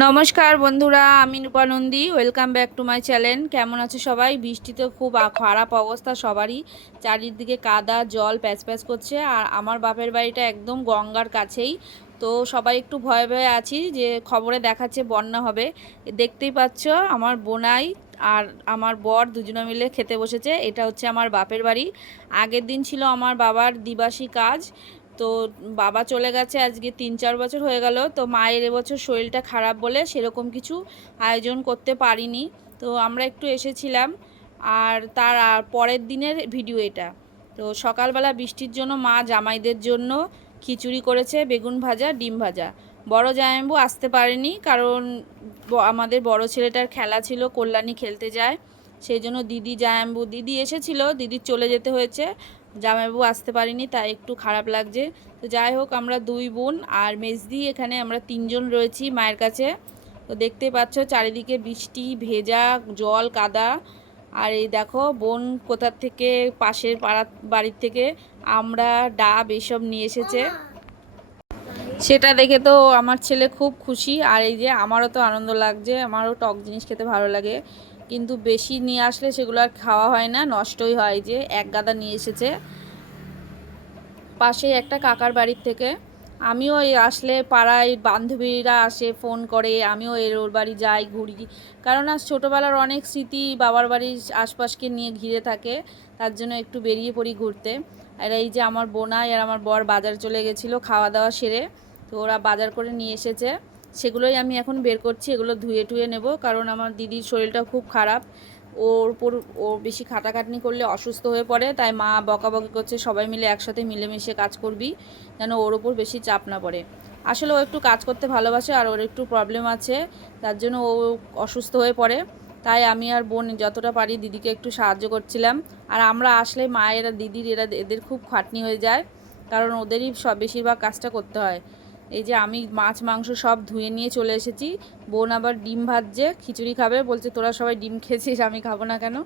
নমস্কার বন্ধুরা, আমি Rupanandi. Welcome back to my channel. কেমন আছে সবাই? বৃষ্টিতে খুব খারাপ অবস্থা সবারই, চারিদিকে কাদা জল প্যাচ প্যাচ করছে। আর আমার বাপের বাড়িটা একদম গঙ্গার কাছেই, তো সবাই একটু ভয়ে ভয়ে আছি যে খবরে দেখাচ্ছে বন্যা হবে। দেখতেই পাচ্ছ আমার বোনাই আর আমার বর দুজনে মিলে খেতে বসেছে। এটা হচ্ছে আমার বাপের বাড়ি। আগের দিন ছিল আমার বাবার দ্বিবার্ষিক কাজ, তো বাবা চলে গেছে আজকে 3-4 বছর হয়ে গেল। তো মায়ের এবছর শরীরটা খারাপ বলে সেরকম কিছু আয়োজন করতে পারিনি, তো আমরা একটু এসেছিলাম। আর তার পরের দিনের ভিডিও এটা। তো সকালবেলা বৃষ্টির জন্য মা জামাইদের জন্য খিচুড়ি করেছে, বেগুন ভাজা, ডিম ভাজা। বড় জামাইবাবু আসতে পারেনি, কারণ আমাদের বড় ছেলেটার খেলা ছিল, কল্যাণী খেলতে যায়। সেই জন্য দিদি এসেছিল, দিদির চলে যেতে হয়েছে, জামাইবাবু আসতে পারিনি, তাই একটু খারাপ লাগছে। তো যাই হোক, আমরা দুই বোন আর মেজদি এখানে আমরা তিনজন রয়েছি মায়ের কাছে। তো দেখতে পাচ্ছ চারিদিকে বৃষ্টি, ভেজা, জল, কাদা। আর এই দেখো বোন কোথার থেকে, পাশের বাড়ির থেকে আমরা ডাব এসব নিয়ে এসেছে। সেটা দেখে তো আমার ছেলে খুব খুশি, আর এই যে আমারও তো আনন্দ লাগছে, আমারও টক জিনিস খেতে ভালো লাগে। কিন্তু বেশি নিয়ে আসলে সেগুলো আর খাওয়া হয় না, নষ্টই হয়। যে এক গাদা নিয়ে এসেছে পাশেই একটা কাকার বাড়ির থেকে। আমিও এই আসলে পাড়ায় বান্ধবীরা আসে ফোন করে, আমিও ওর বাড়ি যাই, ঘুরি। কারণ আজ ছোটোবেলার অনেক স্মৃতি বাবার বাড়ির আশপাশকে নিয়ে ঘিরে থাকে, তার জন্য একটু বেরিয়ে পড়ি ঘুরতে। আর এই যে আমার বোনাই আর আমার বর বাজার চলে গেছিলো খাওয়া দাওয়া সেরে, তো ওরা বাজার করে নিয়ে এসেছে। সেগুলোই আমি এখন বের করছি, এগুলো ধুয়ে টুয়ে নেব, কারণ আমার দিদির শরীরটা খুব খারাপ। ওর উপর ও বেশি খাটাখাটনি করলে অসুস্থ হয়ে পড়ে, তাই মা বকাবকি করছে সবাই মিলে একসাথে মিলেমিশে কাজ করবি, যেন ওর উপর বেশি চাপ না পড়ে। আসলে ও একটু কাজ করতে ভালোবাসে, আর ওর একটু প্রবলেম আছে, তার জন্য ও অসুস্থ হয়ে পড়ে। তাই আমি আর বোন যতটা পারি দিদিকে একটু সাহায্য করছিলাম। আর আমরা আসলে মায়ের আর দিদির এদের খুব খাটনি হয়ে যায়, কারণ ওদেরই সব বেশিরভাগ কাজটা করতে হয়। এই যে আমি মাছ মাংস সব ধুয়ে নিয়ে চলে এসেছি। বোন আবার ডিম ভাজছে, খিচুড়ি খাবে বলছে, তোরা সবাই ডিম খেয়েছিস, আমি খাবো না কেন?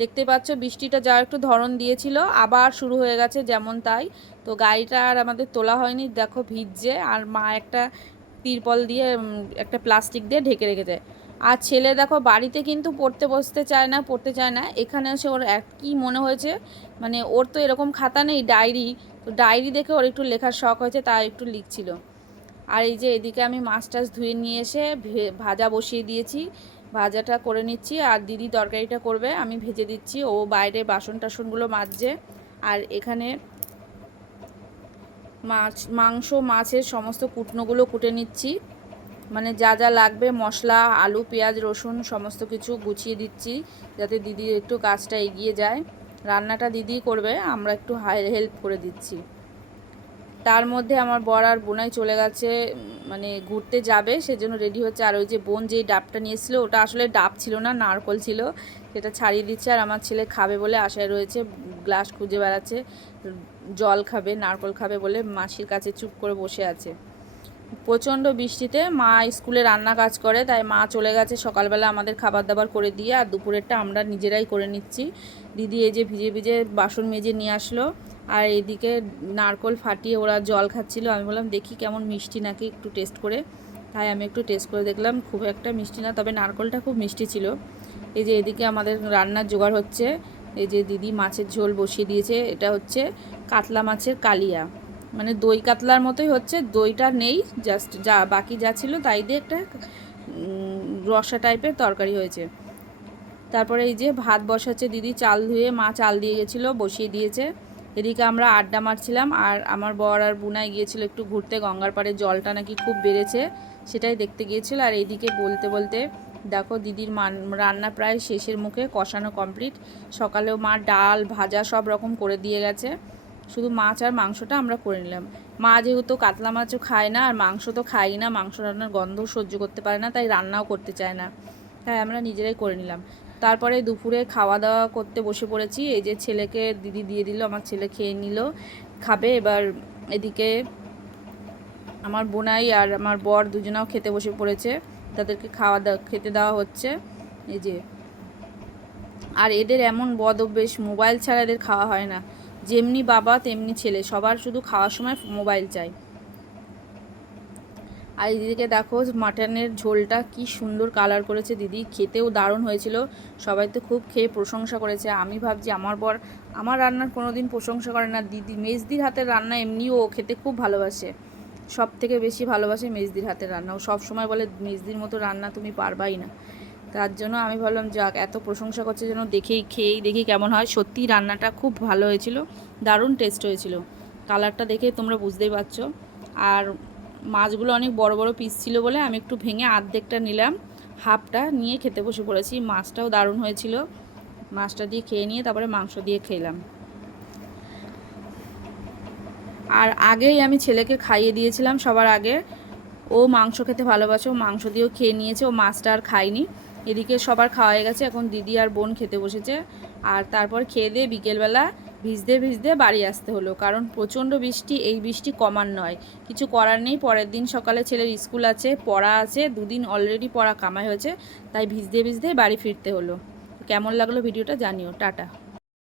দেখতে পাচ্ছ বৃষ্টিটা যা একটু ধরন দিয়েছিল আবার শুরু হয়ে গেছে যেমন তাই। তো গাড়িটা আর আমাদের তোলা হয়নি, দেখো ভিজছে। আর মা একটা তিরপল দিয়ে একটা প্লাস্টিক দিয়ে ঢেকে রেখেছে। আর ছেলে দেখো বাড়িতে কিন্তু পড়তে চায় না, এখানে এসে ওর কী মনে হয়েছে, মানে ওর তো এরকম খাতা নেই, ডায়েরি। তো ডায়েরি দেখে ওর একটু লেখার শখ হয়েছে, তাই একটু লিখছিল। আর এই যে এদিকে আমি মাছ টাছ ধুয়ে নিয়ে এসে ভাজা বসিয়ে দিয়েছি, ভাজাটা করে নিচ্ছি। আর দিদি তরকারিটা করবে, আমি ভেজে দিচ্ছি, ও বাইরে বাসন টাসনগুলো মাজছে। আর এখানে মাছের সমস্ত কুটনোগুলো কুটে নিচ্ছি, মানে যা যা লাগবে মশলা, আলু, পেঁয়াজ, রসুন সমস্ত কিছু গুছিয়ে দিচ্ছি, যাতে দিদির একটু কাজটা এগিয়ে যায়। রান্নাটা দিদিই করবে, আমরা একটু হেল্প করে দিচ্ছি। তার মধ্যে আমার বর আর বোনাই চলে গেছে, মানে ঘুরতে যাবে, সেজন্য রেডি হচ্ছে। আর ওই যে বোন যেই ডাবটা নিয়েছিল, ওটা আসলে ডাব ছিল না, নারকল ছিল, সেটা ছাড়িয়ে দিচ্ছে। আর আমার ছেলে খাবে বলে আশায় রয়েছে, গ্লাস খুঁজে বেড়াচ্ছে, জল খাবে, নারকল খাবে বলে মাসির কাছে চুপ করে বসে আছে। প্রচণ্ড বৃষ্টিতে মা স্কুলে রান্না কাজ করে, তাই মা চলে গেছে সকালবেলা আমাদের খাবার দাবার করে দিয়ে, আর দুপুরেরটা আমরা নিজেরাই করে নিচ্ছি। দিদি এই যে ভিজে ভিজে বাসন মেজে নিয়ে আসলো, আর এদিকে নারকল ফাটিয়ে ওরা জল খাচ্ছিল। আমি বললাম দেখি কেমন মিষ্টি নাকি, একটু টেস্ট করে। তাই আমি একটু টেস্ট করে দেখলাম, খুব একটা মিষ্টি না, তবে নারকলটা খুব মিষ্টি ছিল। এই যে এদিকে আমাদের রান্নার জোগাড় হচ্ছে। এই যে দিদি মাছের ঝোল বসিয়ে দিয়েছে, এটা হচ্ছে কাতলা মাছের কালিয়া, মানে দই কাতলার মতোই হচ্ছে, দইটা নেই, জাস্ট যা বাকি যা ছিল তাই দিয়ে একটা রসা টাইপের তরকারি হয়েছে। তারপরে এই যে ভাত বসাচ্ছে দিদি, চাল ধুয়ে মা চাল দিয়ে গেছিলো, বসিয়ে দিয়েছে। এদিকে আমরা আড্ডা মারছিলাম, আর আমার বর আর বুনাই গিয়েছিল একটু ঘুরতে, গঙ্গার পাড়ে জলটা নাকি খুব বেড়েছে, সেটাই দেখতে গিয়েছিল। আর এইদিকে বলতে বলতে দেখো দিদির রান্না প্রায় শেষের মুখে, কষানো কমপ্লিট। সকালেও মা ডাল ভাজা সব রকম করে দিয়ে গেছে, শুধু মাছ আর মাংসটা আমরা করে নিলাম। মা যেহেতু কাতলা মাছও খায় না আর মাংস তো খাই না, মাংস রান্নার গন্ধ সহ্য করতে পারে না, তাই রান্নাও করতে চায় না, তাই আমরা নিজেরাই করে নিলাম। তারপরে দুপুরে খাওয়া দাওয়া করতে বসে পড়েছি। এই যে ছেলেকে দিদি দিয়ে দিল, আমার ছেলে খেয়ে নিল, খাবে এবার। এদিকে আমার বোনাই আর আমার বর দুজনাও খেতে বসে পড়েছে, তাদেরকে খেতে দেওয়া হচ্ছে। এই যে, আর এদের এমন বদ অভ্যেস, মোবাইল ছাড়া এদের খাওয়া হয় না, যেমনি বাবা তেমনি ছেলে, সবার শুধু খাওয়ার সময় মোবাইল চাই। আর এদিকে দেখো মাটনের ঝোলটা কি সুন্দর কালার করেছে দিদি, খেতেও দারুণ হয়েছিল। সবাই তো খুব খেয়ে প্রশংসা করেছে। আমি ভাবছি আমার বর আমার রান্নার কোনো দিন প্রশংসা করে না, দিদি মেজদির হাতের রান্না এমনিও ও খেতে খুব ভালোবাসে, সব থেকে বেশি ভালোবাসে মেজদির হাতের রান্না। ও সব সময় বলে মেজদির মতো রান্না তুমি পারবাই না। তার জন্য আমি ভাবলাম যাক, এত প্রশংসা করছে যেন খেয়েই দেখি কেমন হয়। সত্যি রান্নাটা খুব ভালো হয়েছিল, দারুণ টেস্ট হয়েছিল। কালারটা দেখে তোমরা বুঝতেই পারছো। আর মাছগুলো অনেক বড় বড় পিস ছিল বলে আমি একটু ভেঙে আর্ধেকটা নিলাম, হাফটা নিয়ে খেতে বসে পড়েছি। মাছটাও দারুণ হয়েছিল, মাছটা দিয়ে খেয়ে নিয়ে তারপরে মাংস দিয়ে খেলাম। আর আগেই আমি ছেলেকে খাইয়ে দিয়েছিলাম সবার আগে, ও মাংস খেতে ভালোবাসে, ও মাংস দিয়েও খেয়ে নিয়েছে, ও মাছটা আর খায়নি। এদিকে সবার খাওয়া হয়ে গেছে, এখন দিদি আর বোন খেতে বসেছে। আর তারপর খেয়ে দিয়ে বিকেলবেলা ভিজতে ভিজতে বাড়ি আসতে হলো, কারণ প্রচণ্ড বৃষ্টি, এই বৃষ্টি কমার নয়। কিছু করার নেই, পরের দিন সকালে ছেলের স্কুল আছে, পড়া আছে, দুদিন অলরেডি পড়া কামাই হয়েছে, তাই ভিজতে ভিজতে বাড়ি ফিরতে হলো। কেমন লাগলো ভিডিওটা জানিও, টাটা।